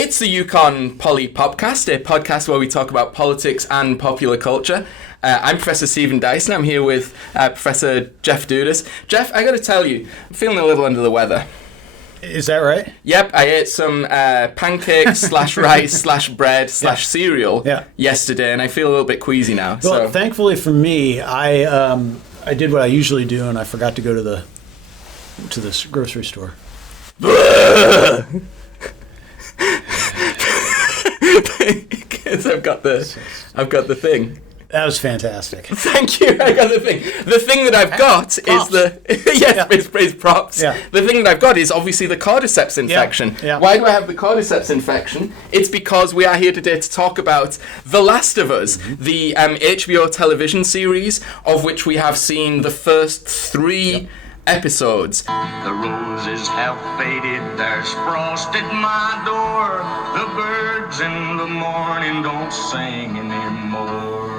It's the Yukon Poli Podcast, a podcast where we talk about politics and popular culture. I'm Professor Stephen Dyson. I'm here with Professor Jeff Dudas. Jeff, I got to tell you, I'm feeling a little under the weather. Is that right? Yep, I ate some pancakes / rice / bread / cereal yesterday, and I feel a little bit queasy now. Well, thankfully for me, I did what I usually do, and I forgot to go to the grocery store. Because I've got the thing. That was fantastic. Thank you. I got the thing. The thing that I've got is the it's props. Yeah. The thing that I've got is obviously the cordyceps infection. Yeah. Why do I have the cordyceps infection? It's because we are here today to talk about The Last of Us, the HBO television series of which we have seen the first 3 episodes. The roses have faded, there's frost at my door. The birds in the morning don't sing anymore.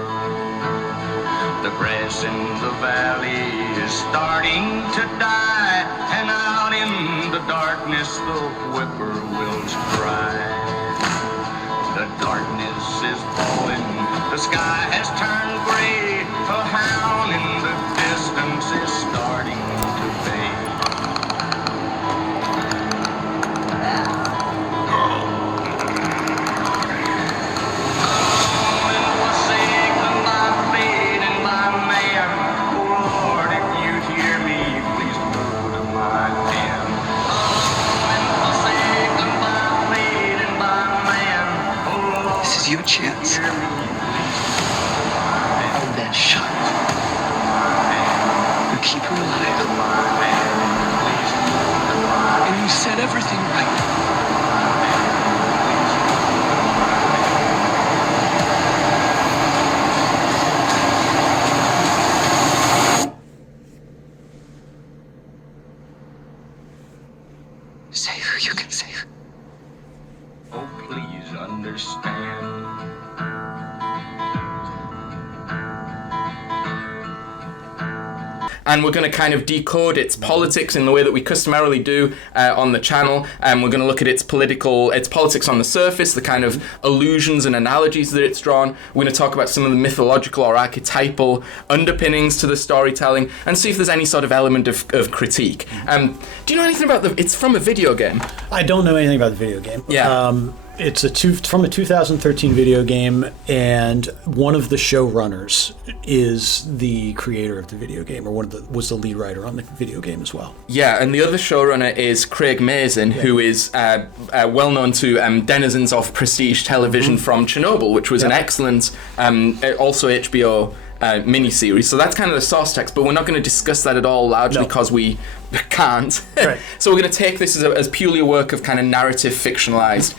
The grass in the valley is starting to die, and out in the darkness the whippoorwills cry. The darkness is falling, the sky has turned gray. A hound in the distance is starting to fade. Your chance. Hold that shot. You keep her alive. And you set everything right. Save her, you can save her. Oh, please understand. And we're going to kind of decode its politics in the way that we customarily do on the channel. We're going to look at its politics on the surface, the kind of allusions and analogies that it's drawn. We're going to talk about some of the mythological or archetypal underpinnings to the storytelling and see if there's any sort of element of critique. Do you know anything about it's from a video game? I don't know anything about the video game. Yeah. It's from a 2013 video game, and one of the showrunners is the creator of the video game, or was the lead writer on the video game as well. Yeah, and the other showrunner is Craig Mazin, who is well known to denizens of prestige television from Chernobyl, which was an excellent, also HBO miniseries. So that's kind of the source text, but we're not going to discuss that at all, largely because we can't. Right. So we're going to take this as purely a work of kind of narrative fictionalized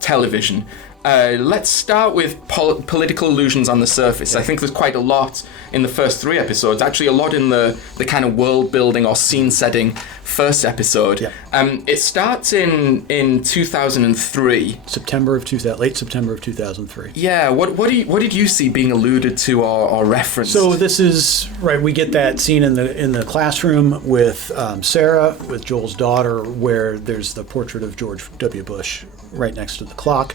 television. Let's start with political allusions on the surface. I think there's quite a lot in the first 3 episodes, actually a lot in the kind of world building or scene setting first episode. It starts in 2003. Late September of 2003. Yeah, what did you see being alluded to or referenced? So this is right. We get that scene in the classroom with Sarah, with Joel's daughter, where there's the portrait of George W. Bush right next to the clock.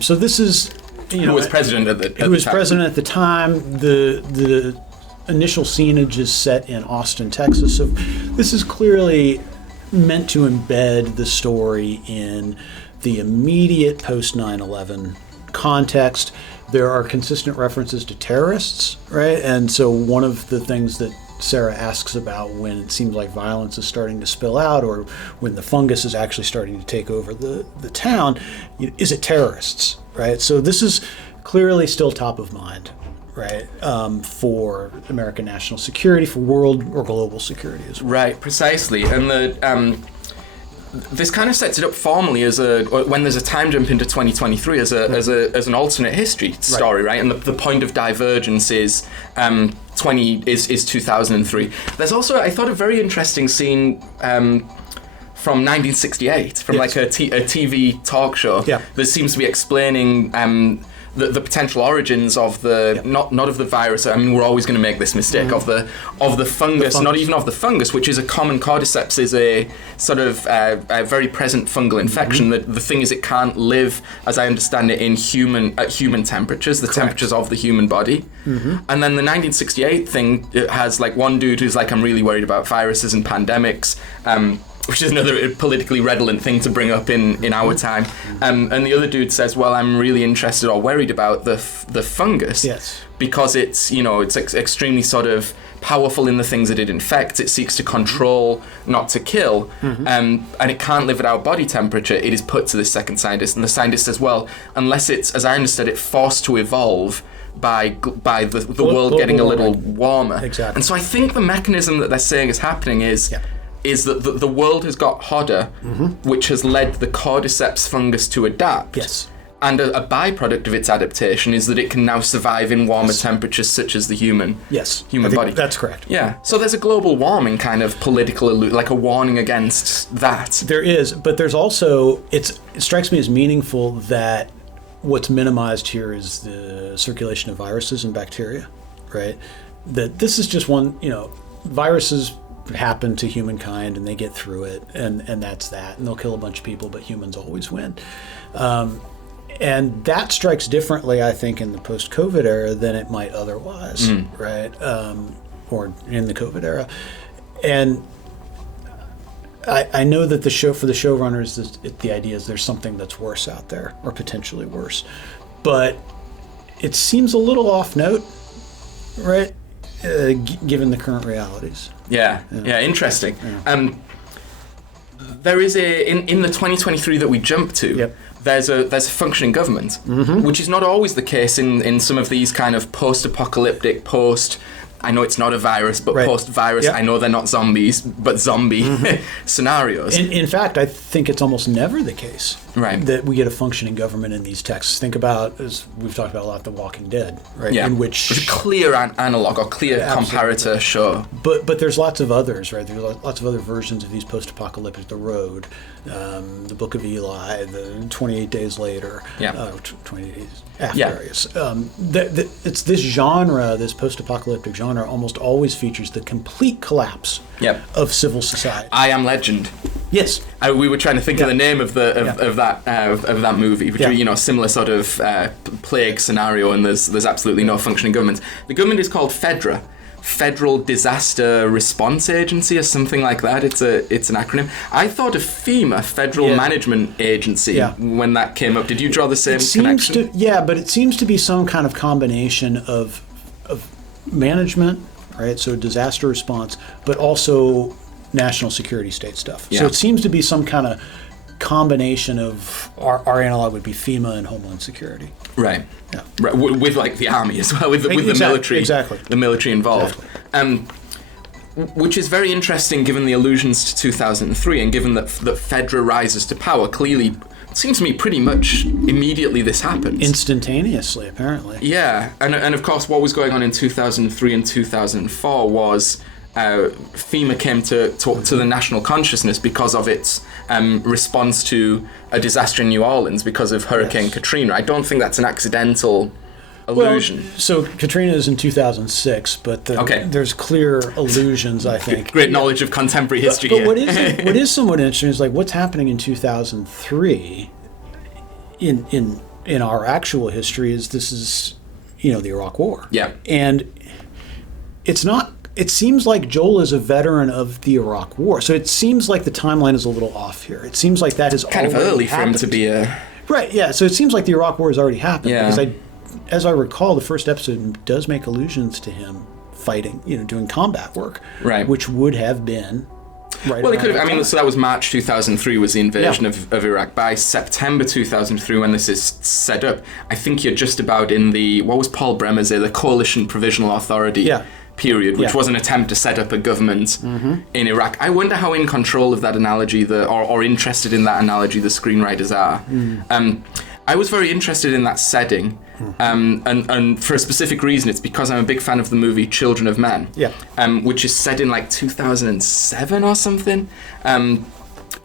So this is, who was president at the time. President at the time. The initial scenage is set in Austin, Texas. So this is clearly meant to embed the story in the immediate post 9/11 context. There are consistent references to terrorists, right? And so one of the things that Sarah asks about when it seems like violence is starting to spill out, or when the fungus is actually starting to take over the town, is it terrorists, right? So this is clearly still top of mind, right, for American national security, for world or global security as well. Right, precisely. And this kind of sets it up formally as when there's a time jump into 2023 as an alternate history story, right? And the point of divergence is 2003. There's also, I thought, a very interesting scene from 1968, from Yes. like a TV talk show Yeah. that seems to be explaining the potential origins of the not of the virus. I mean, we're always going to make this mistake of the fungus, not even of the fungus, which is a common cordyceps, is a sort of a very present fungal infection. The thing is, it can't live, as I understand it, at human temperatures, the temperatures of the human body. And then the 1968 thing, it has like one dude who's like, I'm really worried about viruses and pandemics. Which is another politically redolent thing to bring up in our time. And the other dude says, well, I'm really interested or worried about the fungus. Yes. Because it's, it's extremely sort of powerful in the things that it infects. It seeks to control, not to kill. And it can't live at our body temperature. It is put to this second scientist. And the scientist says, well, unless it's, as I understood it, forced to evolve by the world getting a little warmer. Exactly. And so I think the mechanism that they're saying is happening is that the world has got hotter, which has led the cordyceps fungus to adapt. Yes. And a byproduct of its adaptation is that it can now survive in warmer temperatures such as the human body. That's correct. Yeah. So there's a global warming kind of political, like a warning against that. There is, but there's also, it strikes me as meaningful that what's minimized here is the circulation of viruses and bacteria, right? That this is just one, viruses happen to humankind and they get through it, and that's that, and they'll kill a bunch of people, but humans always win. And that strikes differently, I think, in the post-COVID era than it might otherwise, right? Or in the COVID era. And I know that for the showrunners, the idea is there's something that's worse out there, or potentially worse. But it seems a little off note, right? Given the current realities. Yeah, interesting. Yeah. There is in the 2023 that we jump to, there's a functioning government, which is not always the case in some of these kind of post-apocalyptic, I know it's not a virus, but post-virus, I know they're not zombies, but zombie scenarios. In fact, I think it's almost never the case that we get a functioning government in these texts. Think about, as we've talked about a lot, The Walking Dead, right? Yeah. In which there's a clear analog or clear comparator show. But there's lots of others, right? There's lots of other versions of these post-apocalyptic, The Road, the Book of Eli, the 28 Days Later, 28 Days After, I guess. It's this genre, this post-apocalyptic genre, almost always features the complete collapse of civil society. I Am Legend. Yes. We were trying to think of the name of that movie, which similar sort of plague scenario, and there's absolutely no functioning government. The government is called FEDRA, Federal Disaster Response Agency, or something like that. It's an acronym. I thought of FEMA, Federal Management Agency, when that came up. Did you draw the same connection? But it seems to be some kind of combination of management, right? So disaster response, but also national security state stuff. So it seems to be some kind of combination of our analog would be FEMA and Homeland Security. Right. Yeah. Right. With like the army as well, with the military. Exactly. The military involved. Exactly. Which is very interesting given the allusions to 2003 and given that FEDRA rises to power. Clearly, it seems to me pretty much immediately this happened. Instantaneously, apparently. Yeah. And of course, what was going on in 2003 and 2004 was FEMA came to the national consciousness because of its response to a disaster in New Orleans because of Hurricane Katrina. I don't think that's an accidental allusion. Well, so Katrina is in 2006, but there's clear allusions, I think. Great knowledge of contemporary history but here. what is somewhat interesting is like what's happening in 2003 in our actual history is this is, the Iraq War. Yeah. And it seems like Joel is a veteran of the Iraq War. So it seems like the timeline is a little off here. It seems like that has kind of early for him to be a... Right, yeah. So it seems like the Iraq War has already happened. Yeah. Because as I recall, the first episode does make allusions to him fighting, doing combat work. Right. Which would have been... Right. Well, it could have. I mean, so that was March 2003 was the invasion of Iraq. By September 2003, when this is set up, I think you're just about in what was Paul Bremer say, the Coalition Provisional Authority period, which was an attempt to set up a government in Iraq. I wonder how in control of that analogy, or interested in that analogy, the screenwriters are. I was very interested in that setting, and for a specific reason. It's because I'm a big fan of the movie Children of Men, which is set in like 2007 or something.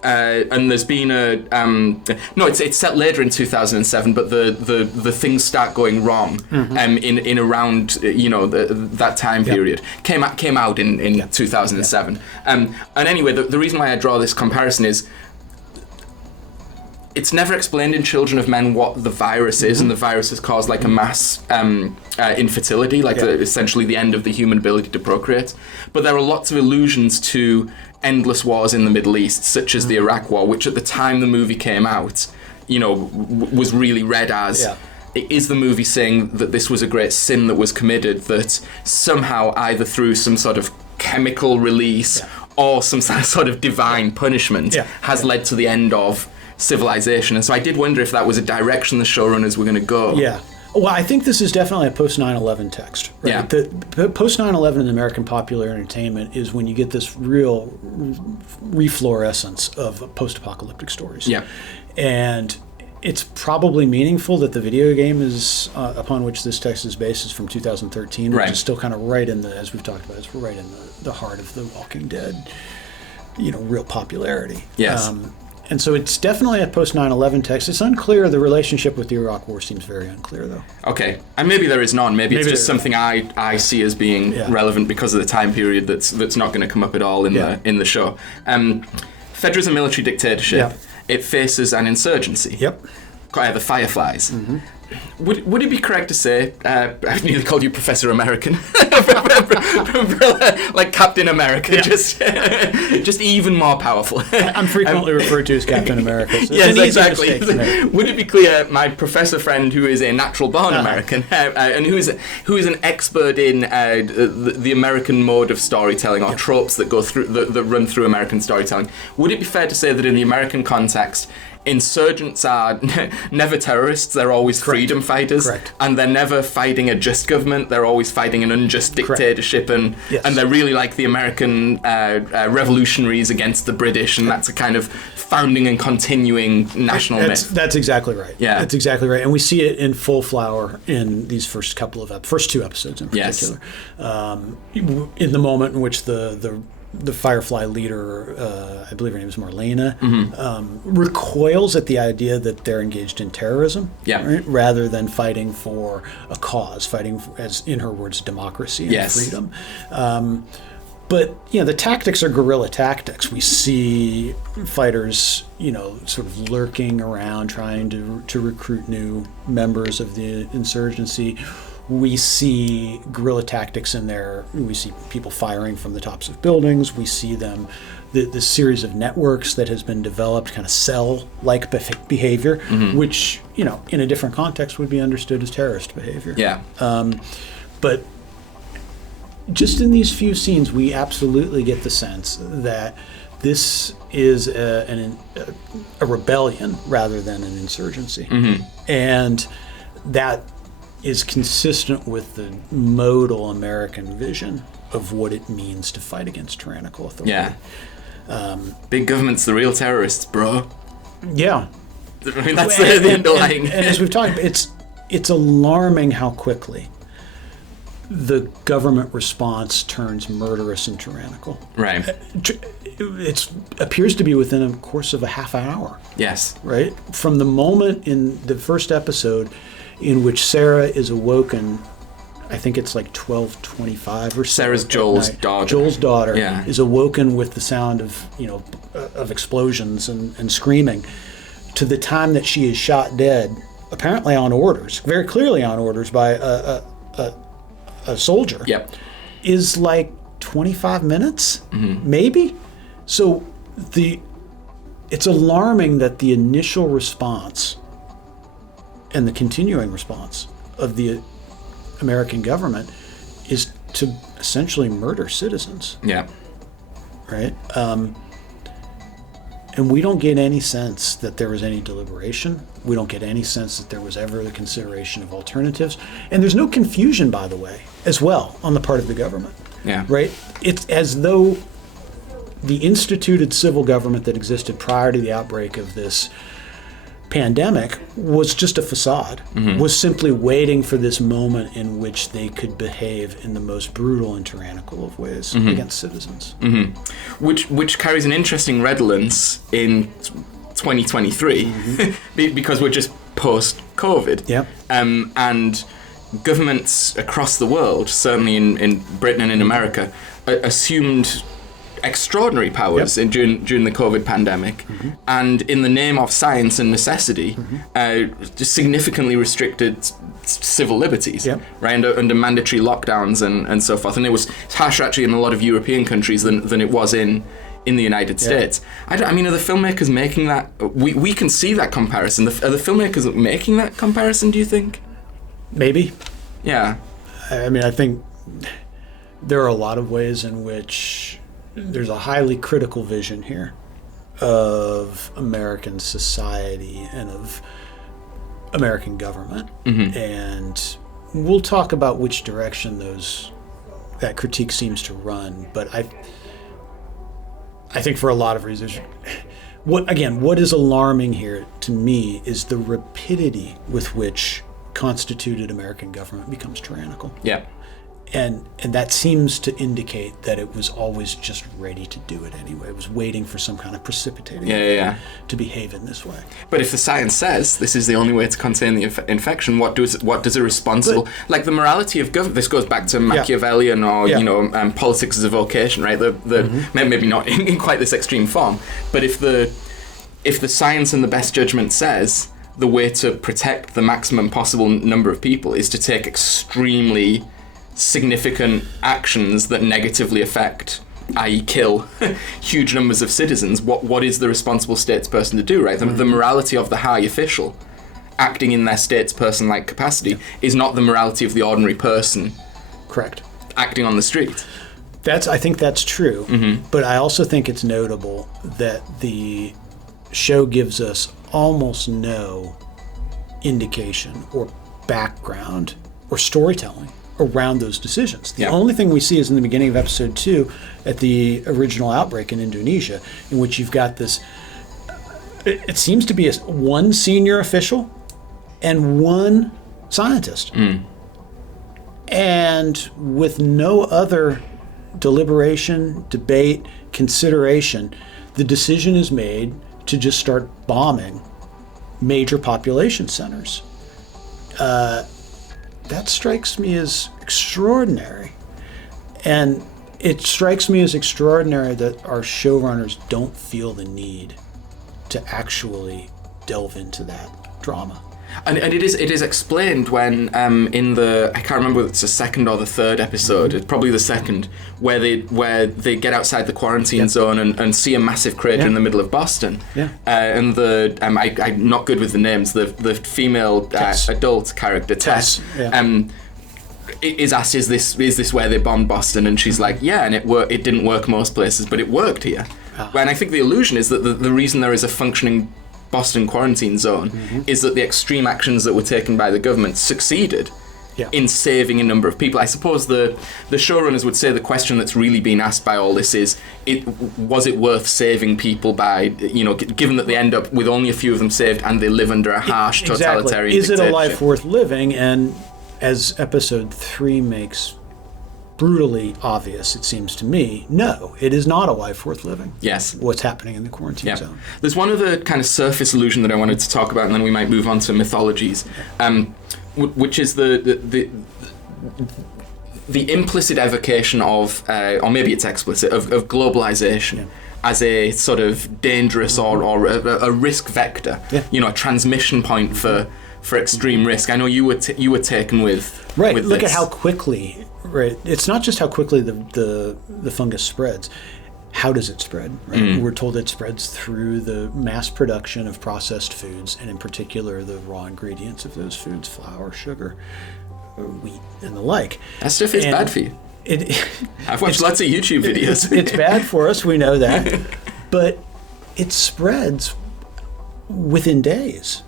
and there's been it's set later in 2007, but the things start going wrong in around that time period. Came out in 2007. And anyway, the reason why I draw this comparison is it's never explained in Children of Men what the virus is, and the virus has caused like a mass infertility, essentially the end of the human ability to procreate. But there are lots of allusions to endless wars in the Middle East, such as the Iraq War, which at the time the movie came out, was really read as... Yeah. Is the movie saying that this was a great sin that was committed, that somehow either through some sort of chemical release or some sort of divine punishment has led to the end of civilization? And so I did wonder if that was a direction the showrunners were going to go. Yeah. Well, I think this is definitely a post-9/11 text. Right? Yeah. The post-9/11 in American popular entertainment is when you get this real reflorescence of post-apocalyptic stories. Yeah. And it's probably meaningful that the video game is upon which this text is based is from 2013, which is still kind of right in the, as we've talked about, it's right in the heart of The Walking Dead, real popularity. Yes. And so it's definitely a post-9/11 text. It's unclear. The relationship with the Iraq War seems very unclear, though. Okay. And maybe there is none. Maybe it's just something I see as being relevant because of the time period that's not going to come up at all in the show. Fedra is a military dictatorship. Yeah. It faces an insurgency. Yep. The Fireflies. Would it be correct to say, I've nearly called you Professor American, like Captain America, just even more powerful. I'm frequently referred to as Captain America. So yes, exactly. Would it be clear, my professor friend who is a natural-born American, and who is an expert in the American mode of storytelling, or tropes that go through that run through American storytelling, would it be fair to say that in the American context, insurgents are never terrorists, they're always freedom fighters, and they're never fighting a just government, they're always fighting an unjust dictatorship, and they're really like the American revolutionaries against the British, and that's a kind of founding and continuing national myth. That's exactly right. Yeah, that's exactly right, and we see it in full flower in these first two episodes in particular. In the moment in which the Firefly leader, I believe her name is Marlena, recoils at the idea that they're engaged in terrorism, right? Rather than fighting for a cause, fighting for, as in her words, democracy and freedom. But the tactics are guerrilla tactics. We see fighters, sort of lurking around, trying to recruit new members of the insurgency. We see guerrilla tactics in there. We see people firing from the tops of buildings. We see them, this series of networks that has been developed, kind of cell-like behavior, which, in a different context would be understood as terrorist behavior. Yeah. But just in these few scenes, we absolutely get the sense that this is a rebellion rather than an insurgency. And that is consistent with the modal American vision of what it means to fight against tyrannical authority. Yeah. Big government's the real terrorists, bro. Yeah. I mean, that's the underlying... And as we've talked about, it's alarming how quickly the government response turns murderous and tyrannical. Right. It appears to be within a course of a half hour. Yes. Right? From the moment in the first episode in which Sarah is awoken, I think it's like 12:25 or so. Sarah's Joel's daughter. Joel's daughter is awoken with the sound of explosions and screaming, to the time that she is shot dead, apparently on orders, very clearly on orders by a soldier. Yep. Is like 25 minutes, maybe. So it's alarming that the initial response and the continuing response of the American government is to essentially murder citizens. Yeah. Right? And we don't get any sense that there was any deliberation. We don't get any sense that there was ever the consideration of alternatives. And there's no confusion, by the way, as well, on the part of the government. Yeah. Right? It's as though the instituted civil government that existed prior to the outbreak of this pandemic was just a facade, was simply waiting for this moment in which they could behave in the most brutal and tyrannical of ways against citizens. Which carries an interesting redolence in 2023 because we're just post-COVID. Yep. And governments across the world, certainly in Britain and in America, assumed extraordinary powers during the COVID pandemic, and in the name of science and necessity, just significantly restricted civil liberties, right, under mandatory lockdowns and so forth. And it was harsher actually in a lot of European countries than it was in the United States. I mean, are the filmmakers making that? We can see that comparison. Are the filmmakers making that comparison, do you think? Maybe. Yeah. I mean, I think there are a lot of ways in which there's a highly critical vision here of American society and of American government. And we'll talk about which direction that critique seems to run. But I think for a lot of reasons, what is alarming here to me is the rapidity with which constituted American government becomes tyrannical. Yeah. And that seems to indicate that it was always just ready to do it anyway. It was waiting for some kind of precipitating event to behave in this way. But if the science says this is the only way to contain the infection, what does a responsible, like the morality of government? This goes back to Machiavellian or politics as a vocation, right? Maybe not in quite this extreme form, but if the science and the best judgment says the way to protect the maximum possible number of people is to take extremely significant actions that negatively affect, i.e. kill, huge numbers of citizens, what is the responsible statesperson to do, right? The morality of the high official acting in their statesperson-like capacity is not the morality of the ordinary person. Correct. Acting on the street. I think that's true, but I also think it's notable that the show gives us almost no indication or background or storytelling around those decisions. The only thing we see is in the beginning of episode 2 at the original outbreak in Indonesia, in which you've got this, it seems to be one senior official and one scientist. And with no other deliberation, debate, consideration, the decision is made to just start bombing major population centers. That strikes me as extraordinary. And it strikes me as extraordinary that our showrunners don't feel the need to actually delve into that drama. And it is explained when in the, I can't remember whether it's the second or the third episode, it's probably the second, where they get outside the quarantine zone and see a massive crater in the middle of Boston. And I'm not good with the names, the female adult character, Tess, is asked, is this where they bombed Boston? And she's like, yeah, and it didn't work most places, but it worked here. And I think the illusion is that the reason there is a functioning Boston quarantine zone is that the extreme actions that were taken by the government succeeded in saving a number of people. I suppose the showrunners would say the question that's really being asked by all this is, was it worth saving people by, given that they end up with only a few of them saved and they live under a harsh totalitarian Is it a dictatorship? life worth living? And as episode 3 makes brutally obvious, it seems to me, no, it is not a life worth living. Yes. What's happening in the quarantine zone. There's one other kind of surface illusion that I wanted to talk about, and then we might move on to mythologies, which is the implicit evocation of, or maybe it's explicit, of globalization as a sort of dangerous or a risk vector, a transmission point for extreme risk. I know you were taken with with Look this. at how quickly. Right. It's not just how quickly the fungus spreads. How does it spread? Right? We're told it spreads through the mass production of processed foods, and in particular the raw ingredients of those foods: flour, sugar, wheat, and the like. That stuff is bad for you. I've watched lots of YouTube videos. It's bad for us. We know that, but it spreads within days,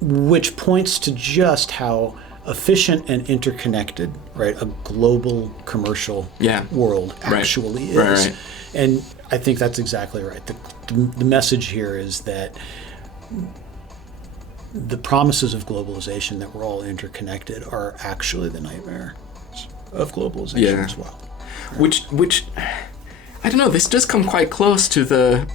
which points to just how efficient and interconnected, right, a global commercial world actually is. Right. And I think that's exactly right. The message here is that the promises of globalization that we're all interconnected are actually the nightmare of globalization as well. Which I don't know, this does come quite close to the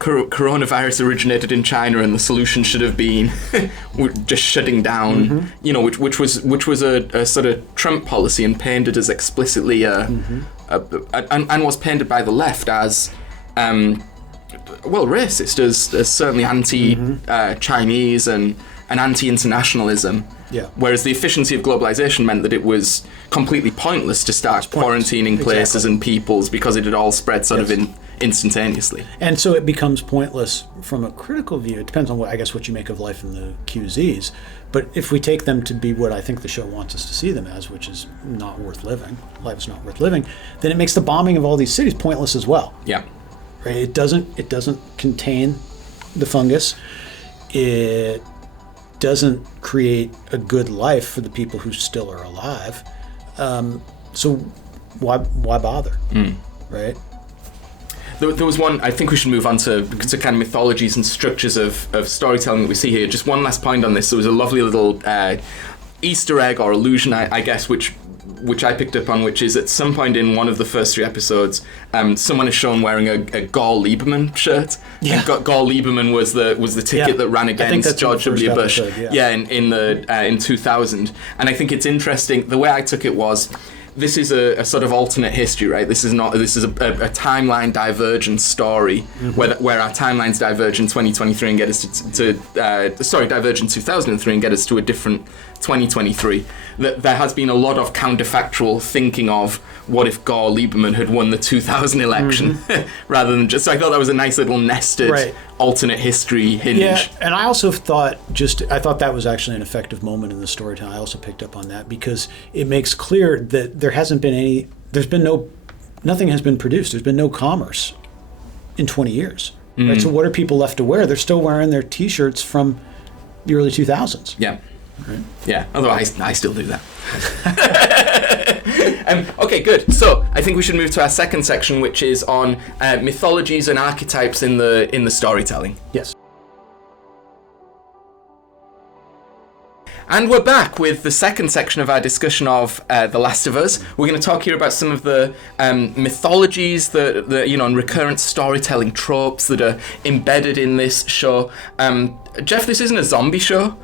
coronavirus originated in China and the solution should have been just shutting down, which was a sort of Trump policy and painted as explicitly and was painted by the left as racist, as certainly anti-Chinese and anti-internationalism. Yeah. Whereas the efficiency of globalization meant that it was completely pointless to start quarantining places and peoples because it had all spread sort of instantaneously. And so it becomes pointless from a critical view. It depends on what you make of life in the QZs. But if we take them to be what I think the show wants us to see them as, which is not worth living, life is not worth living, then it makes the bombing of all these cities pointless as well. Yeah. Right? It doesn't contain the fungus. It doesn't create a good life for the people who still are alive. So why bother? Right? There was one, I think we should move on to kind of mythologies and structures of storytelling that we see here. Just one last point on this. There was a lovely little Easter egg or allusion, I guess, which I picked up on, which is at some point in one of the first 3 episodes, someone is shown wearing a Gaulle Lieberman shirt. Yeah. Gaulle Lieberman was the ticket that ran against George W. Bush. In 2000. And I think it's interesting. The way I took it was, this is a sort of alternate history, right? This is a timeline divergent story where our timelines diverge in 2023 and get us diverge in 2003 and get us to a different 2023. There has been a lot of counterfactual thinking of what if Gaulle Lieberman had won the 2000 election rather than just. So I thought that was a nice little nested alternate history hinge. Yeah, and I also thought that was actually an effective moment in the storytelling. I also picked up on that because it makes clear that nothing has been produced. There's been no commerce in 20 years. Right? So what are people left to wear? They're still wearing their T-shirts from the early 2000s. Yeah. Right. Yeah, although I still do that. Okay, good. So I think we should move to our second section, which is on mythologies and archetypes in the storytelling. Yes. And we're back with the second section of our discussion of The Last of Us. We're going to talk here about some of the mythologies, and recurrent storytelling tropes that are embedded in this show. Jeff, this isn't a zombie show.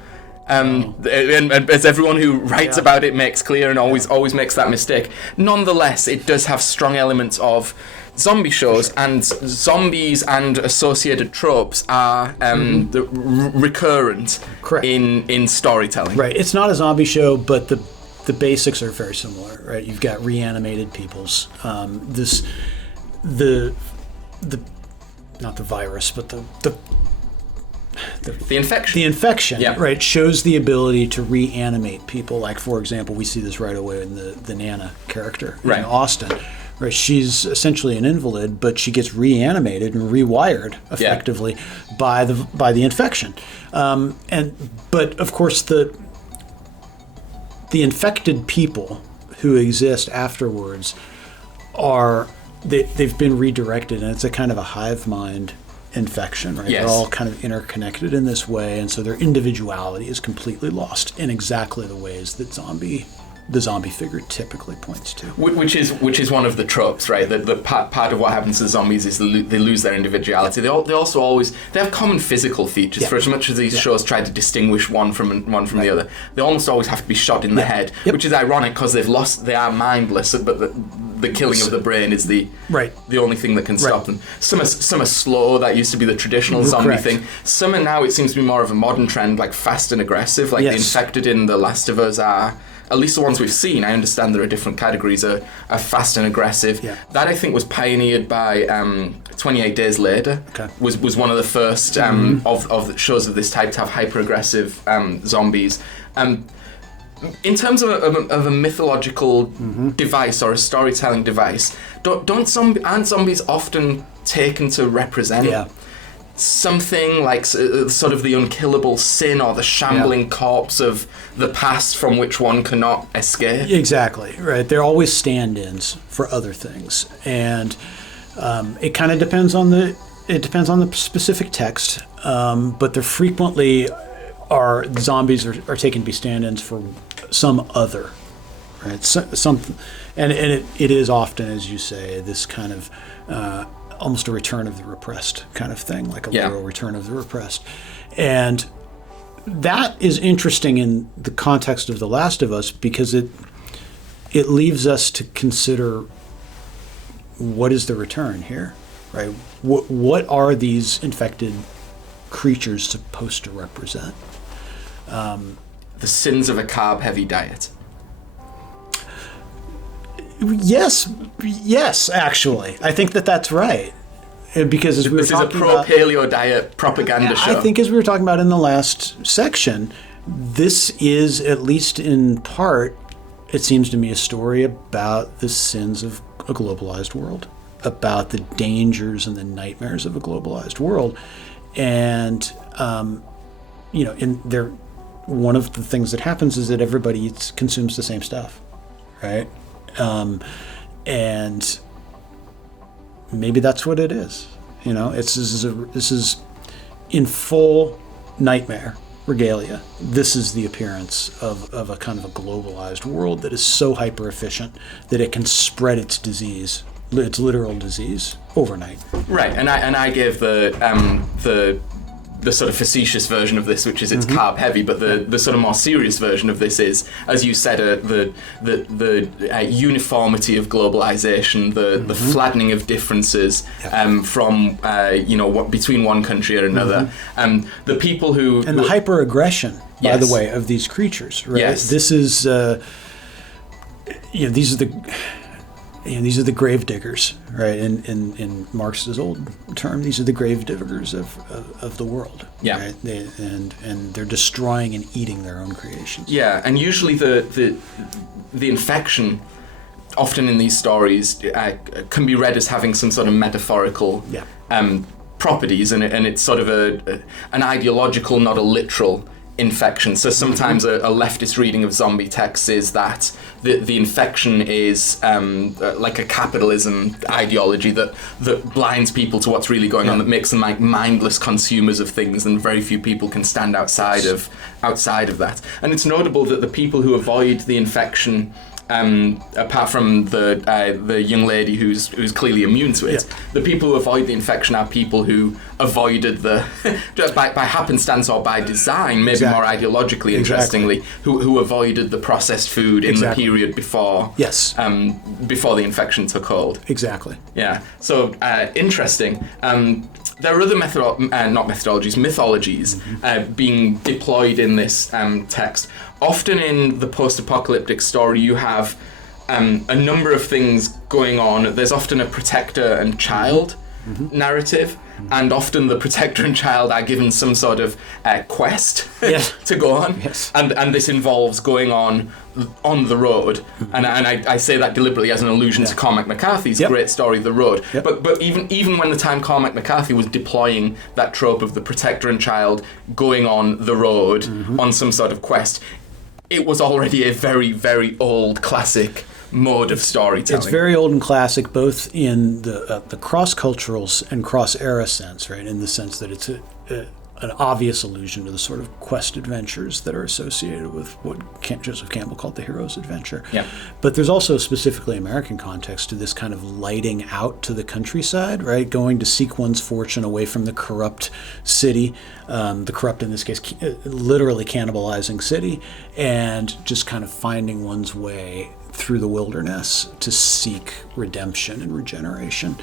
And as everyone who writes about it makes clear and always makes that mistake. Nonetheless, it does have strong elements of zombie shows, and zombies and associated tropes are recurrent in storytelling. Right. It's not a zombie show, but the basics are very similar. Right. You've got reanimated peoples. The not the virus, but the infection. The infection, right, shows the ability to reanimate people. Like, for example, we see this right away in the Nana character in Austin. Right, she's essentially an invalid, but she gets reanimated and rewired effectively by the infection. But of course the infected people who exist afterwards they've been redirected, and it's a kind of a hive mind infection, right? Yes. They're all kind of interconnected in this way, and so their individuality is completely lost in exactly the ways that the zombie figure typically points to. Which is one of the tropes, right? The part of what happens to the zombies is they lose their individuality. They also have common physical features. For as much as these shows try to distinguish one from the other, they almost always have to be shot in the head, which is ironic because they are mindless, but the killing of the brain is the only thing that can stop them. Some are slow. That used to be the traditional zombie thing. Some are now, it seems to be more of a modern trend, like fast and aggressive. Like the infected in The Last of Us are, at least the ones we've seen, I understand there are different categories, are fast and aggressive. Yeah. That I think was pioneered by 28 Days Later. Was one of the first of shows of this type to have hyper-aggressive zombies. In terms of a mythological device or a storytelling device, aren't zombies often taken to represent something like sort of the unkillable sin or the shambling corpse of the past from which one cannot escape? Exactly, right. They're always stand-ins for other things. And it kind of depends on the it depends on the specific text, but there frequently are zombies are taken to be stand-ins for some other, right? And it is often, as you say, this kind of almost a return of the repressed kind of thing, like a literal return of the repressed. And that is interesting in the context of The Last of Us because it leaves us to consider what is the return here, right? What are these infected creatures supposed to represent? The sins of a carb-heavy diet. Yes, actually, I think that's right. Because as we were talking about, this is a pro-paleo diet propaganda show. I think as we were talking about in the last section, this is, at least in part, it seems to me, a story about the sins of a globalized world, about the dangers and the nightmares of a globalized world. And, one of the things that happens is that everybody consumes the same stuff, right? And maybe that's what it is. This is in full nightmare regalia. This is the appearance of a kind of a globalized world that is so hyper efficient that it can spread its disease, its literal disease, overnight. Right, and I gave the sort of facetious version of this, which is it's carb heavy, but the sort of more serious version of this is, as you said, the uniformity of globalization, the flattening of differences from between one country and another, the people who the hyper aggression, by the way, of these creatures. Right? Yes. This is these are the grave diggers, right? In Marx's old term, these are the grave diggers of the world. Yeah. Right? And they're destroying and eating their own creations. Yeah, and usually the infection, often in these stories, can be read as having some sort of metaphorical properties, and it's sort of an ideological, not a literal infection. So sometimes a leftist reading of zombie texts is that the infection is like a capitalism ideology that blinds people to what's really going on, that makes them like mindless consumers of things, and very few people can stand outside of that. And it's notable that the people who avoid the infection, apart from the young lady who's clearly immune to it, the people who avoid the infection are people who avoided by happenstance or by design, maybe more ideologically, interestingly, who avoided the processed food in the period before the infection took hold. Exactly. Yeah. So interesting. There are other mythologies being deployed in this text. Often in the post-apocalyptic story, you have a number of things going on. There's often a protector and child narrative, and often the protector and child are given some sort of quest to go on, and this involves going on the road, and I say that deliberately as an allusion to Cormac McCarthy's great story, The Road. But even when the time Cormac McCarthy was deploying that trope of the protector and child going on the road on some sort of quest, it was already a very, very old classic mode of storytelling. It's very old and classic, both in the cross-cultural and cross-era sense, right? In the sense that it's an obvious allusion to the sort of quest adventures that are associated with what Joseph Campbell called the hero's adventure. Yeah. But there's also a specifically American context to this kind of lighting out to the countryside, right? Going to seek one's fortune away from the corrupt city, the corrupt, in this case, literally cannibalizing city, and just kind of finding one's way through the wilderness to seek redemption and regeneration.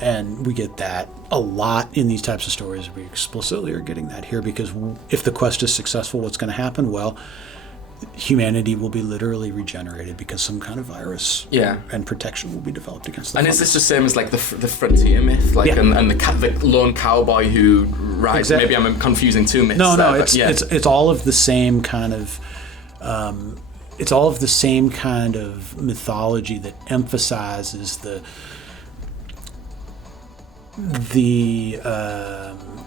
And we get that a lot in these types of stories. We explicitly are getting that here, because if the quest is successful, what's going to happen? Well, humanity will be literally regenerated because some kind of virus and protection will be developed against the fungus. Is this the same as like the frontier myth, and the lone cowboy who rides? Exactly. Maybe I'm confusing two myths. No, it's all of the same kind of. It's all of the same kind of mythology that emphasizes the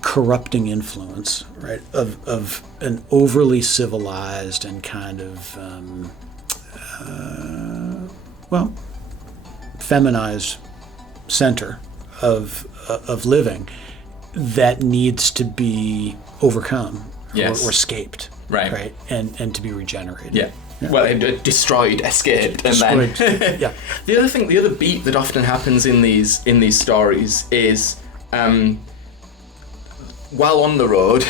corrupting influence, right, of an overly civilized and kind of feminized center of living, that needs to be overcome Yes. or escaped, Right. and to be regenerated. Yeah. Well, destroyed, escaped, and then Yeah. the other beat that often happens in these stories is while on the road,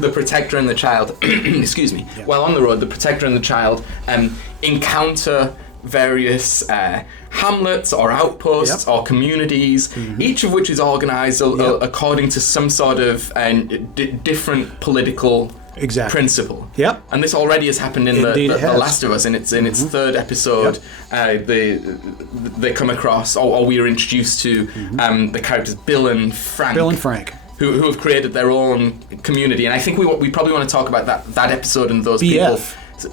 the protector and the child, excuse me, while on the road, the protector and the child encounter various hamlets or outposts or communities, each of which is organized according to some sort of different political principle. Yep. And this already has happened in the Last of Us, in its third episode. They come across, or we are introduced to the characters Bill and Frank. Who have created their own community, and I think we probably want to talk about that episode and those people.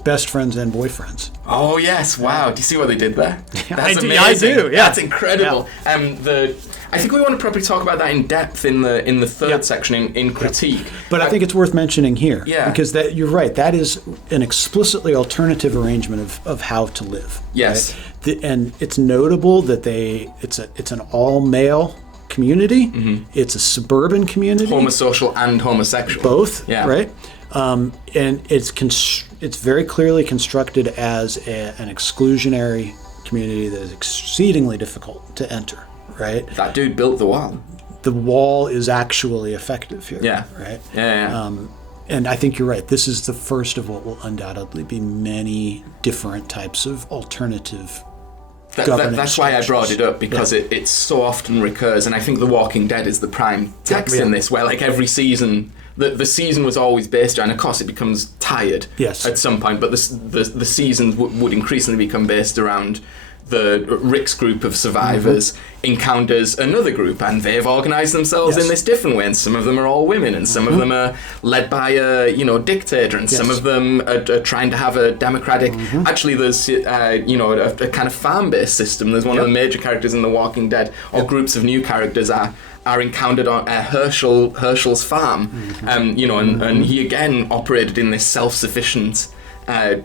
Best friends and boyfriends. Oh yes! Wow. Do you see what they did there? That's amazing. I do. Yeah. That's incredible. Yeah. I think we want to probably talk about that in depth in the third section in critique. But I think it's worth mentioning here. Yeah. Because you're right. That is an explicitly alternative arrangement of how to live. Yes. Right? And it's notable that it's an all male community. It's a suburban community. Homosocial and homosexual. Both. Yeah. Right. And it's very clearly constructed as an exclusionary community that is exceedingly difficult to enter. Right. That dude built the wall. The wall is actually effective here. Yeah. Right. Yeah. And I think you're right. This is the first of what will undoubtedly be many different types of alternative. That's why I brought it up, because it so often recurs, and I think The Walking Dead is the prime text in this, where like every season, the season was always based around, of course it becomes tired at some point, but the seasons would increasingly become based around the Rick's group of survivors encounters another group, and they've organized themselves in this different way, and some of them are all women, and some of them are led by a dictator, and some of them are trying to have a democratic. Actually, there's a kind of farm-based system. There's one of the major characters in The Walking Dead, or groups of new characters are encountered on Herschel's farm, and he again operated in this self-sufficient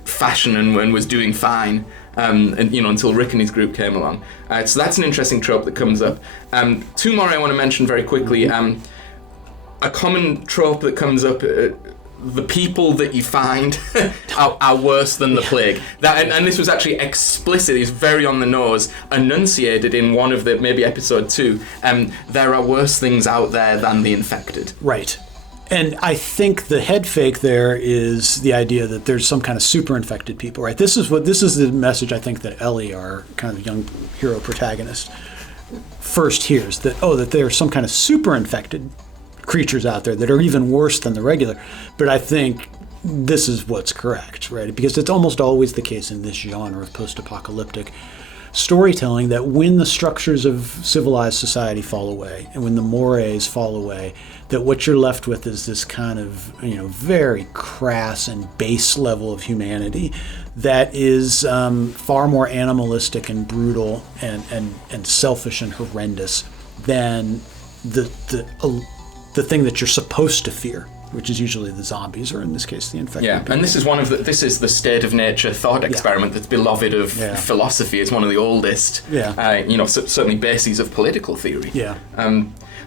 fashion and was doing fine. Until Rick and his group came along. So that's an interesting trope that comes up. Two more I want to mention very quickly. A common trope that comes up, the people that you find are worse than the plague. And this was actually explicit, it's very on the nose, enunciated in one of maybe episode 2. There are worse things out there than the infected. Right. And I think the head fake there is the idea that there's some kind of super infected people, right? This is the message I think that Ellie, our kind of young hero protagonist, first hears, that there are some kind of super infected creatures out there that are even worse than the regular. But I think this is what's correct, right? Because it's almost always the case in this genre of post-apocalyptic storytelling that when the structures of civilized society fall away and when the mores fall away, that what you're left with is this kind of very crass and base level of humanity that is far more animalistic and brutal and selfish and horrendous than the thing that you're supposed to fear, which is usually the zombies, or in this case, the infected people. And this is the state of nature thought experiment that's beloved of philosophy. It's one of the oldest, certainly bases of political theory. Yeah.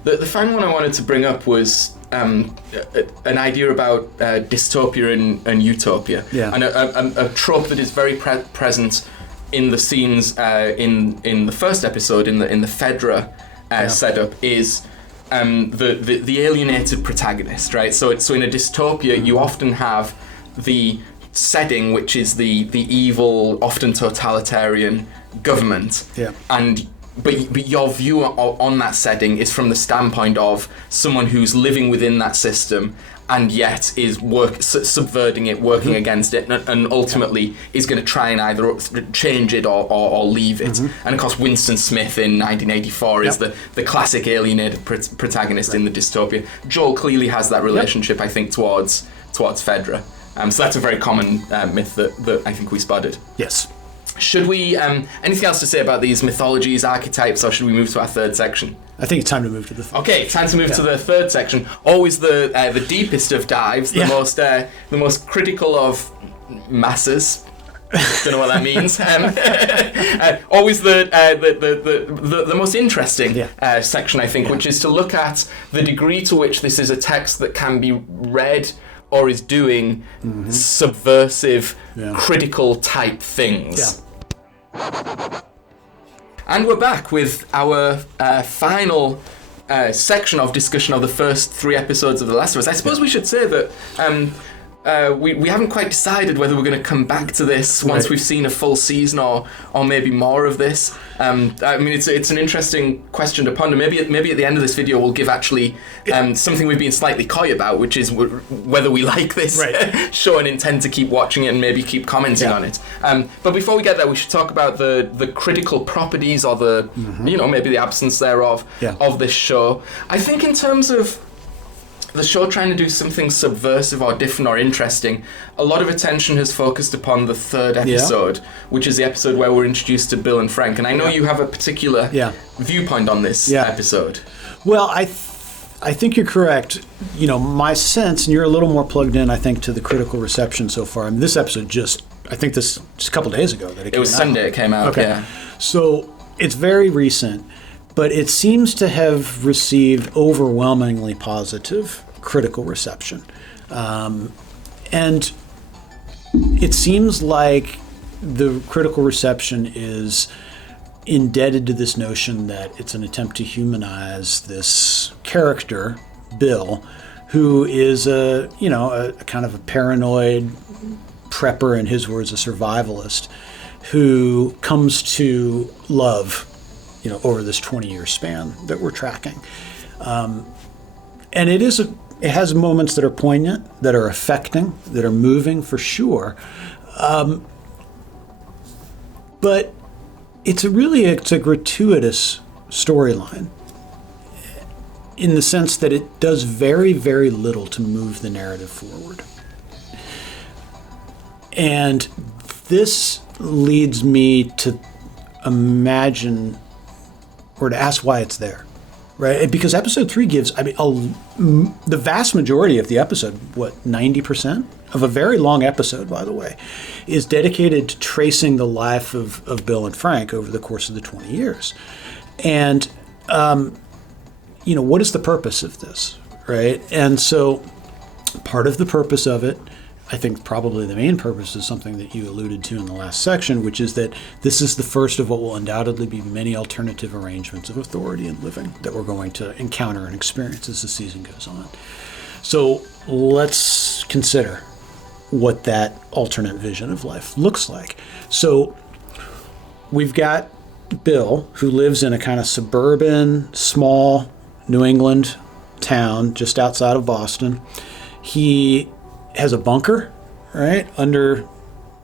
The final one I wanted to bring up was an idea about dystopia and utopia, and a trope that is very present in the scenes in the first episode in the Fedra setup is. The alienated protagonist, right? So in a dystopia, you often have the setting, which is the evil, often totalitarian government, but your view on that setting is from the standpoint of someone who's living within that system and yet is subverting it, working against it, and ultimately is going to try and either change it or leave it. And of course, Winston Smith in 1984 is the classic alienated protagonist in the dystopia. Joel clearly has that relationship, I think, towards Fedra. So that's a very common myth that I think we spotted. Yes. Should we, anything else to say about these mythologies, archetypes, or should we move to our third section? I think it's time to move to the third. Okay, time to move to the third section. Always the deepest of dives, the most critical of masses. Don't know what that means. Always the most interesting section, I think, which is to look at the degree to which this is a text that can be read or is doing subversive, critical type things. Yeah. And we're back with our final section of discussion of the first 3 episodes of The Last of Us. I suppose we should say that we haven't quite decided whether we're going to come back to this once we've seen a full season or maybe more of this. I mean, it's an interesting question to ponder. Maybe at the end of this video we'll give actually something we've been slightly coy about, which is whether we like this show and intend to keep watching it and maybe keep commenting on it. But before we get there, we should talk about the critical properties or the maybe the absence thereof of this show. I think in terms of the show trying to do something subversive or different or interesting, a lot of attention has focused upon the 3rd episode, which is the episode where we're introduced to Bill and Frank. And I know you have a particular viewpoint on this episode. Well, I think you're correct. You know, my sense, and you're a little more plugged in, I think, to the critical reception so far. I mean, this episode just a couple days ago that it came out. It was Sunday it came out, So it's very recent. But it seems to have received overwhelmingly positive critical reception. And it seems like the critical reception is indebted to this notion that it's an attempt to humanize this character, Bill, who is a kind of a paranoid prepper, in his words, a survivalist, who comes to love over this 20-year span that we're tracking. And it has moments that are poignant, that are affecting, that are moving for sure. But it's a gratuitous storyline in the sense that it does very, very little to move the narrative forward. And this leads me to imagine or to ask why it's there, right? Because episode 3 gives, the vast majority of the episode, 90% of a very long episode, by the way, is dedicated to tracing the life of Bill and Frank over the course of the 20 years. And, what is the purpose of this, right? And so part of the purpose of it, I think probably the main purpose, is something that you alluded to in the last section, which is that this is the first of what will undoubtedly be many alternative arrangements of authority and living that we're going to encounter and experience as the season goes on. So let's consider what that alternate vision of life looks like. So we've got Bill, who lives in a kind of suburban, small New England town just outside of Boston. He has a bunker, right,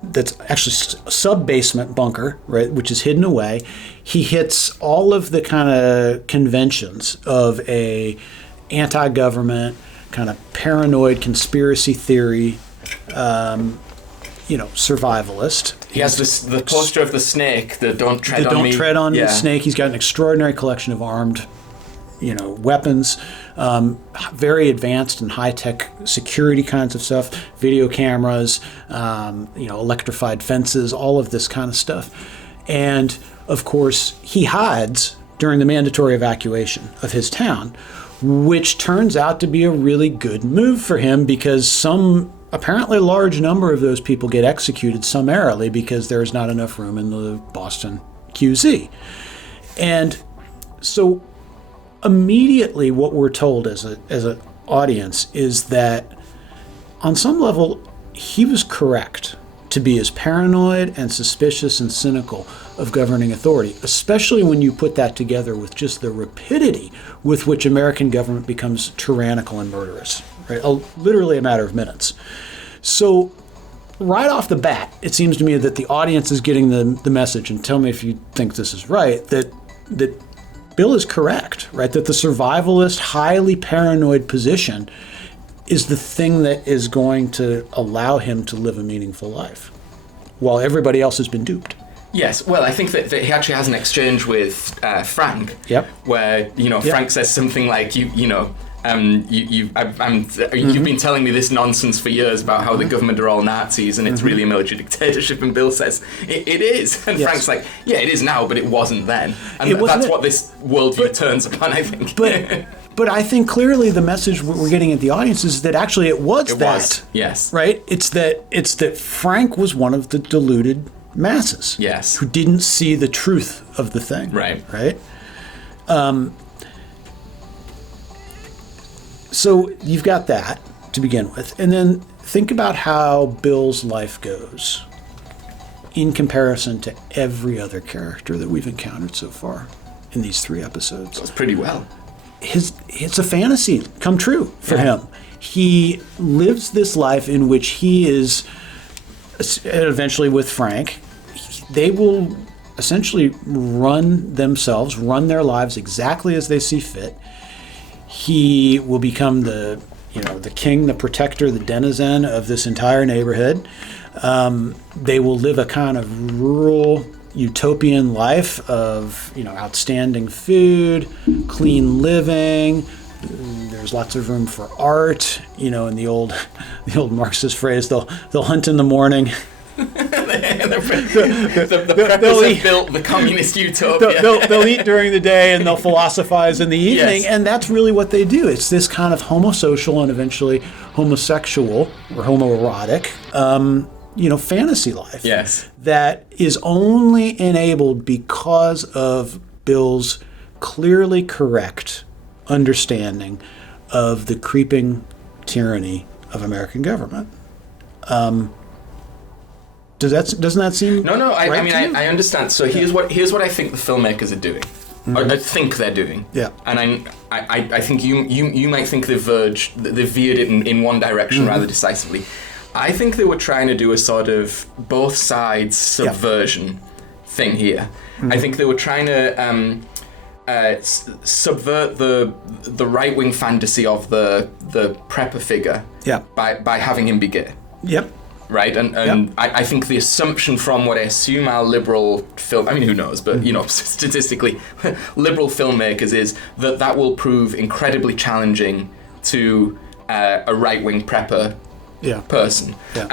that's actually a sub-basement bunker, right, which is hidden away. He hits all of the kind of conventions of a anti-government, kind of paranoid conspiracy theory, survivalist. He has the poster of the snake, the don't tread on me. Don't tread on the snake. He's got an extraordinary collection of armed weapons, very advanced and high-tech security kinds of stuff, video cameras, electrified fences, all of this kind of stuff. And, of course, he hides during the mandatory evacuation of his town, which turns out to be a really good move for him because some apparently large number of those people get executed summarily because there's not enough room in the Boston QZ. And so immediately what we're told as an audience is that on some level he was correct to be as paranoid and suspicious and cynical of governing authority, especially when you put that together with just the rapidity with which American government becomes tyrannical and murderous, right? Literally a matter of minutes. So right off the bat, it seems to me that the audience is getting the message, and tell me if you think this is right, that Bill is correct, right? That the survivalist, highly paranoid position is the thing that is going to allow him to live a meaningful life, while everybody else has been duped. Yes, well, I think that he actually has an exchange with Frank, Yep. where Frank says something like, you've been telling me this nonsense for years about how the government are all Nazis and it's really a military dictatorship, and Bill says it is, and Frank's like, yeah, it is now, but it wasn't then, and that's what this worldview turns upon, I think. But I think clearly the message we're getting at the audience is that actually it was that. Yes. Right? It's that Frank was one of the deluded masses. Yes. Who didn't see the truth of the thing. Right. Right? So you've got that to begin with. And then think about how Bill's life goes in comparison to every other character that we've encountered so far in these 3 episodes. Goes pretty well. It's a fantasy come true for him. He lives this life in which he is, eventually with Frank, they will essentially run their lives exactly as they see fit. He will become the king, the protector, the denizen of this entire neighborhood. They will live a kind of rural utopian life of outstanding food, clean living. There's lots of room for art. In the old Marxist phrase, they'll hunt in the morning. The preppers have built the communist utopia. They'll eat during the day and they'll philosophize in the evening, and that's really what they do. It's this kind of homosocial and eventually homosexual or homoerotic fantasy life. Yes. That is only enabled because of Bill's clearly correct understanding of the creeping tyranny of American government. Doesn't that seem No. right to you? I understand. So here's what I think the filmmakers are doing. Or I think they're doing. Yeah. And I think you might think they've veered it in one direction rather decisively. I think they were trying to do a sort of both sides subversion thing here. I think they were trying to subvert the right-wing fantasy of the prepper figure by having him be gay. Yep. Right, and I think the assumption from what I assume are liberal who knows, but statistically, liberal filmmakers is that will prove incredibly challenging to a right-wing prepper person. Yeah.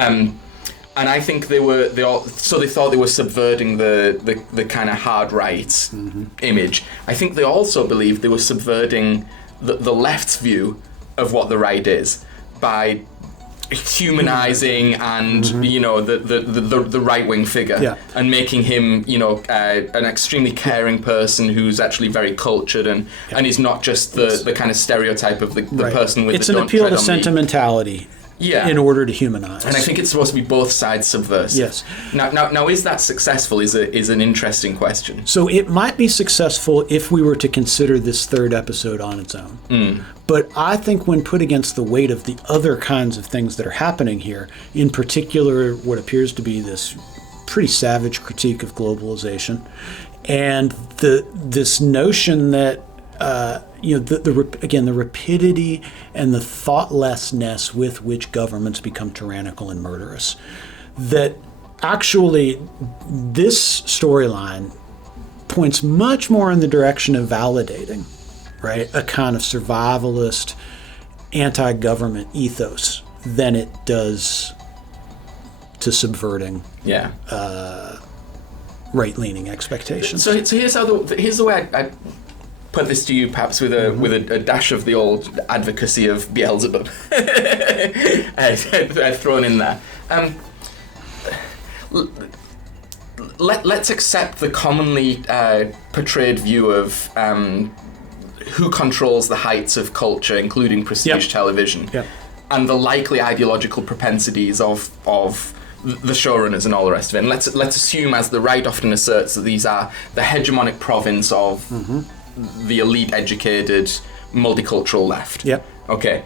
And I think they thought they were subverting the kind of hard right image. I think they also believed they were subverting the left's view of what the right is by humanizing and the right-wing figure and making him an extremely caring person who's actually very cultured and is not just the kind of stereotype of the person with it's the an don't appeal tread to on me. sentimentality in order to humanize. And I think it's supposed to be both sides subversive. Yes. Now is that successful is an interesting question. So it might be successful if we were to consider this 3rd episode on its own. But I think when put against the weight of the other kinds of things that are happening here, in particular what appears to be this pretty savage critique of globalization, and this notion that the rapidity and the thoughtlessness with which governments become tyrannical and murderous, that actually this storyline points much more in the direction of validating, right, a kind of survivalist, anti-government ethos than it does to subverting right-leaning expectations. So here's the way I put this to you, perhaps with a dash of the old advocacy of Beelzebub thrown in there. Let's accept the commonly portrayed view of who controls the heights of culture, including prestige television, and the likely ideological propensities of the showrunners and all the rest of it. And let's assume, as the right often asserts, that these are the hegemonic province of the elite, educated, multicultural left. Yep. Okay.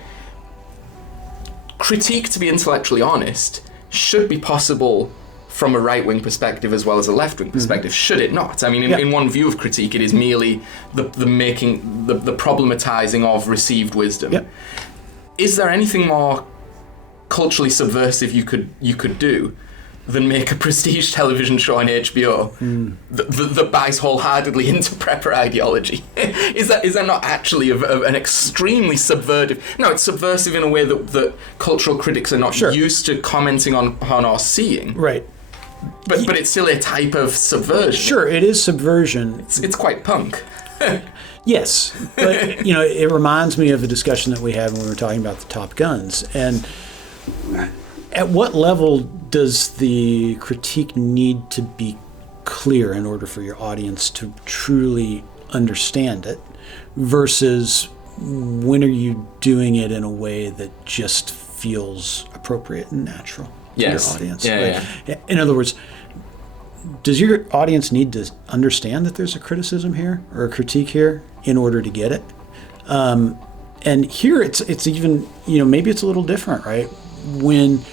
Critique, to be intellectually honest, should be possible from a right-wing perspective as well as a left-wing perspective, should it not? I mean, in one view of critique, it is merely the problematizing of received wisdom. Yep. Is there anything more culturally subversive you could do than make a prestige television show on HBO that buys wholeheartedly into prepper ideology. Is that not actually an extremely subversive? No, it's subversive in a way that cultural critics are not used to commenting on or seeing. Right. But it's still a type of subversion. Sure, it is subversion. It's quite punk. Yes, but it reminds me of the discussion that we had when we were talking about the Top Guns. And at what level does the critique need to be clear in order for your audience to truly understand it, versus when are you doing it in a way that just feels appropriate and natural to your audience? Yeah. In other words, does your audience need to understand that there's a criticism here or a critique here in order to get it? And here it's even, maybe it's a little different, right? When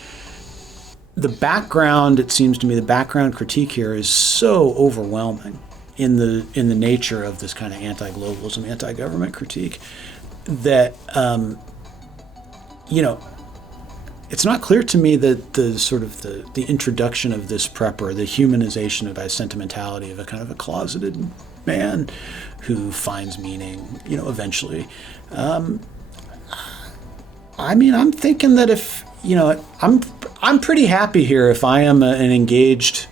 the background, it seems to me, the background critique here is so overwhelming in the nature of this kind of anti-globalism, anti-government critique that, it's not clear to me that the introduction of this prepper, the humanization of a sentimentality of a kind of a closeted man who finds meaning, eventually. I'm thinking that if, I'm pretty happy here if I am an engaged,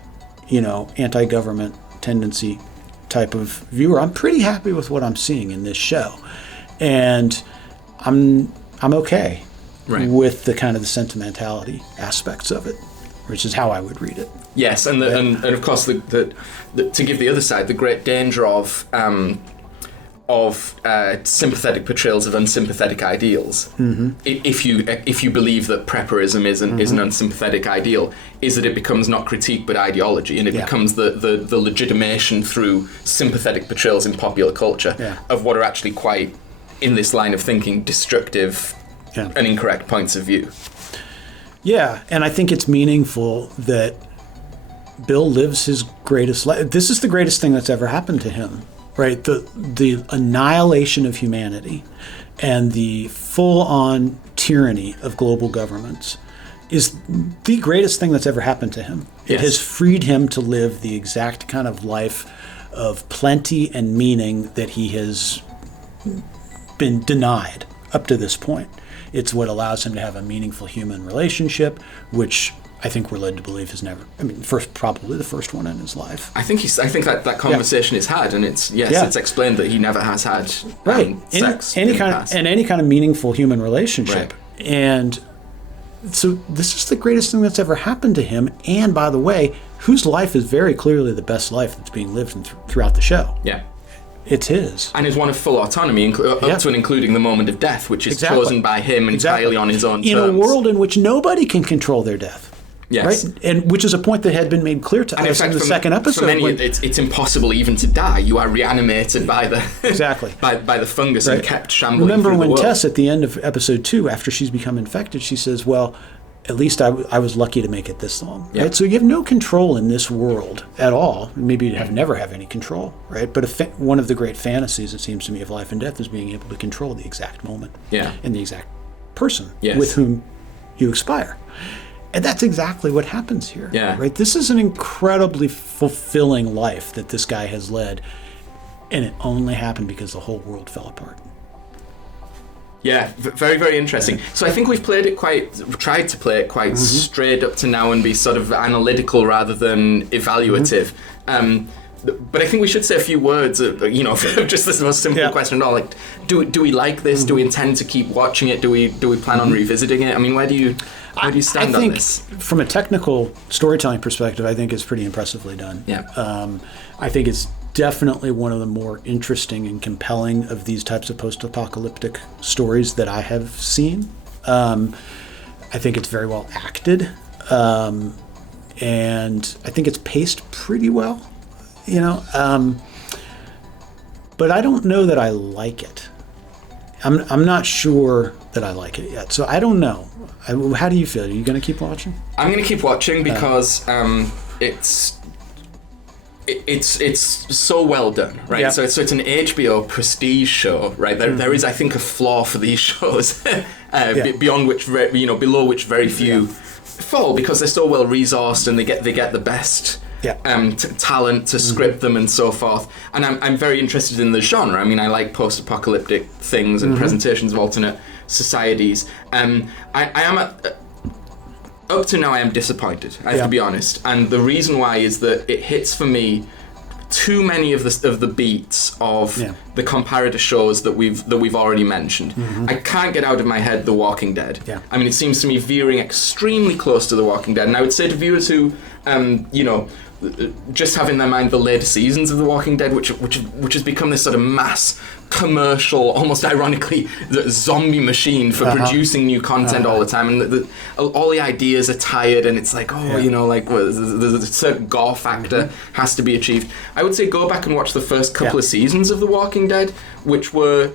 anti-government tendency type of viewer. I'm pretty happy with what I'm seeing in this show, and I'm okay. Right. With the kind of the sentimentality aspects of it, which is how I would read it. Yes, and of course, to give the other side, the great danger of sympathetic portrayals of unsympathetic ideals. Mm-hmm. If you believe that prepperism is an unsympathetic ideal, is that it becomes not critique but ideology, and it becomes the legitimation through sympathetic portrayals in popular culture of what are actually quite, in this line of thinking, destructive. And incorrect points of view. Yeah, and I think it's meaningful that Bill lives his greatest life. This is the greatest thing that's ever happened to him, right? The annihilation of humanity and the full-on tyranny of global governments is the greatest thing that's ever happened to him. Yes. It has freed him to live the exact kind of life of plenty and meaning that he has been denied up to this point. It's what allows him to have a meaningful human relationship, which I think we're led to believe has never. Probably the first one in his life. I think that conversation is had, and it's explained that he never has had sex. Any kind of meaningful human relationship, right. And so this is the greatest thing that's ever happened to him. And by the way, whose life is very clearly the best life that's being lived throughout the show. Yeah. It's his. And is one of full autonomy, up to and including the moment of death, which is chosen by him entirely on his own terms. In a world in which nobody can control their death. Yes. Right? And which is a point that had been made clear to us in the second episode. For many, it's impossible even to die. You are reanimated by the by the fungus and kept shambling Remember through when the world. Tess, at the end of episode 2, after she's become infected, she says, well, at least I was lucky to make it this long. Yeah. Right? So you have no control in this world at all. Maybe you never have any control, right? But one of the great fantasies, it seems to me, of life and death is being able to control the exact moment and the exact person with whom you expire. And that's exactly what happens here. Yeah. Right? This is an incredibly fulfilling life that this guy has led, and it only happened because the whole world fell apart. Yeah, very, very interesting. So I think we've tried to play it quite straight up to now and be sort of analytical rather than evaluative. But I think we should say a few words, of just this most simple question at all. Like, do we like this? Do we intend to keep watching it? Do we plan on revisiting it? I mean, where do you stand on this? From a technical storytelling perspective, I think it's pretty impressively done. Yeah. I think it's definitely one of the more interesting and compelling of these types of post-apocalyptic stories that I have seen. I think it's very well acted, and I think it's paced pretty well, but I don't know that I like it. I'm not sure that I like it yet, so I don't know. How do you feel? Are you going to keep watching? I'm going to keep watching because it's so well done, right? Yeah. So it's an HBO prestige show, right? There is, I think, a flaw for these shows, beyond which, below which very few fall because they're so well resourced and they get the best talent to script them and so forth. And I'm very interested in the genre. I mean, I like post-apocalyptic things and presentations of alternate societies. I am up to now I am disappointed, I have to be honest. And the reason why is that it hits for me too many of the beats of the comparator shows that we've already mentioned. I can't get out of my head The Walking Dead. I mean, it seems to me veering extremely close to The Walking Dead. And I would say to viewers who, just have in their mind the later seasons of The Walking Dead, which has become this sort of mass commercial, almost ironically, the zombie machine for producing new content all the time, and all the ideas are tired, and it's like, there's a certain gore factor has to be achieved. I would say go back and watch the first couple of seasons of The Walking Dead, which were,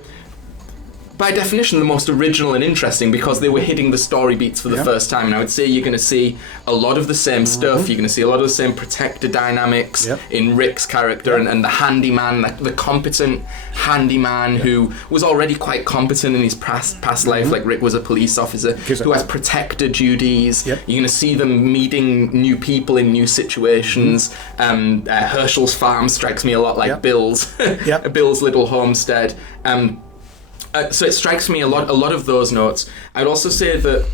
by definition, the most original and interesting because they were hitting the story beats for the first time. And I would say you're going to see a lot of the same stuff. You're going to see a lot of the same protector dynamics in Rick's character and the handyman, the competent handyman who was already quite competent in his past life. Like Rick was a police officer who has protector duties. You're going to see them meeting new people in new situations. Herschel's farm strikes me a lot like Bill's little homestead. So it strikes me a lot of those notes. I'd also say that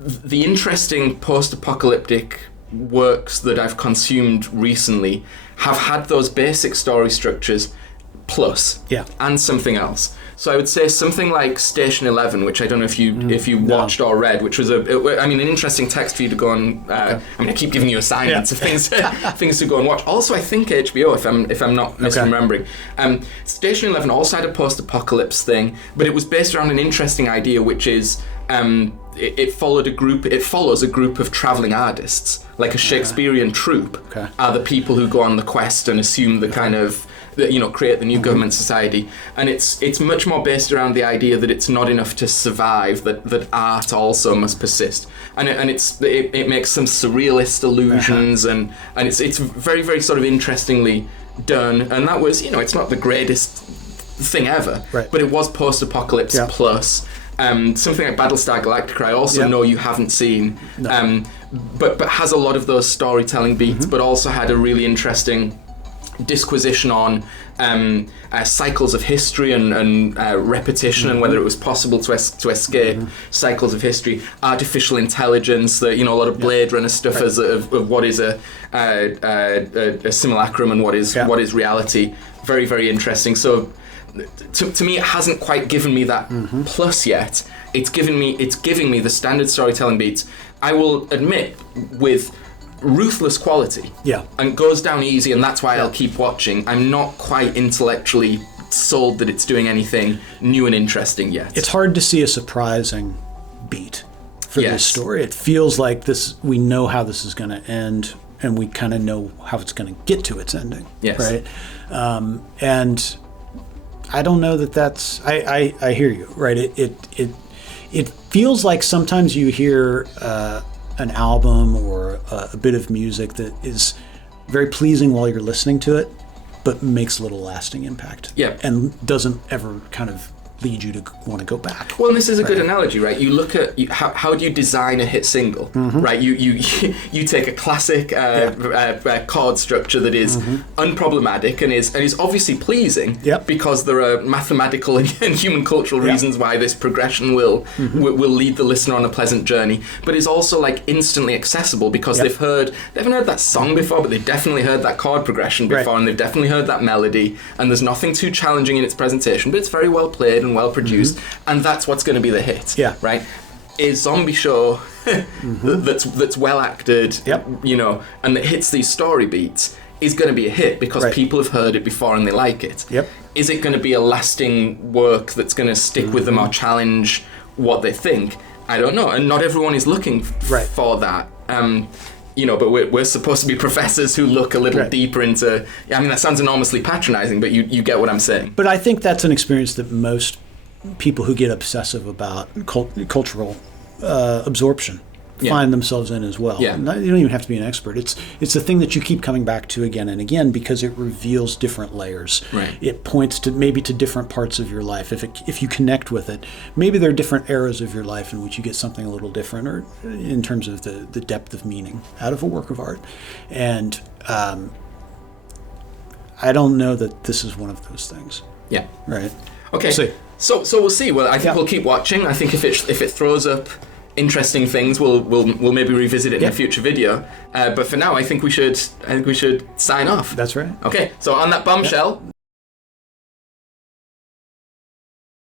the interesting post-apocalyptic works that I've consumed recently have had those basic story structures plus and something else. So I would say something like Station 11, which I don't know if you watched or read, which was an interesting text for you to go and. I mean, I keep giving you assignments of things to go and watch. Also, I think HBO, if I'm not misremembering. Station 11 also had a post-apocalypse thing, but it was based around an interesting idea, which is it follows a group of traveling artists, like a Shakespearean troupe. Are the people who go on the quest and assume the kind of. Create the new government society, and it's much more based around the idea that it's not enough to survive, that art also must persist, and it makes some surrealist allusions, and it's very, very sort of interestingly done. And that was, it's not the greatest thing ever, but it was post-apocalypse plus. Something like Battlestar Galactica, I also know you haven't seen, but has a lot of those storytelling beats, but also had a really interesting disquisition on cycles of history and repetition, and whether it was possible to escape cycles of history. Artificial intelligence, a lot of Blade Runner stuff as of what is a simulacrum and what is reality. Very, very interesting. So to me, it hasn't quite given me that plus yet. It's giving me the standard storytelling beats. I will admit, with ruthless quality, and goes down easy, and that's why I'll keep watching. I'm not quite intellectually sold that it's doing anything new and interesting yet. It's hard to see a surprising beat for this story. It feels like we know how this is going to end, and we kind of know how it's going to get to its ending. Right? And I don't know that's. I hear you. Right? It feels like sometimes you hear. An album or a bit of music that is very pleasing while you're listening to it, but makes little lasting impact. And doesn't ever kind of lead you to want to go back. Well, and this is a good analogy, right? You look at how do you design a hit single, right? You take a classic chord structure that is unproblematic and is obviously pleasing because there are mathematical and human cultural reasons why this progression will lead the listener on a pleasant journey, but is also like instantly accessible because they haven't heard that song before, but they've definitely heard that chord progression before, and they've definitely heard that melody, and there's nothing too challenging in its presentation, but it's very well played and well produced, and that's what's going to be the hit. Right? A zombie show that's well acted, and that hits these story beats is going to be a hit because people have heard it before and they like it. Is it going to be a lasting work that's going to stick with them or challenge what they think? I don't know, and not everyone is looking for that. But we're supposed to be professors who look a little deeper into. I mean, that sounds enormously patronizing, but you get what I'm saying. But I think that's an experience that most people who get obsessive about cultural absorption find themselves in as well. Yeah. You don't even have to be an expert. It's a thing that you keep coming back to again and again because it reveals different layers. Right. It points to maybe to different parts of your life. If you connect with it, maybe there are different eras of your life in which you get something a little different, or in terms of the depth of meaning out of a work of art. And I don't know that this is one of those things. Yeah. Right. Okay. We'll see. So we'll see. Well, I think we'll keep watching. I think if it throws up interesting things, we'll maybe revisit it in a future video. But for now, I think we should sign off. That's right. Okay. So on that bombshell,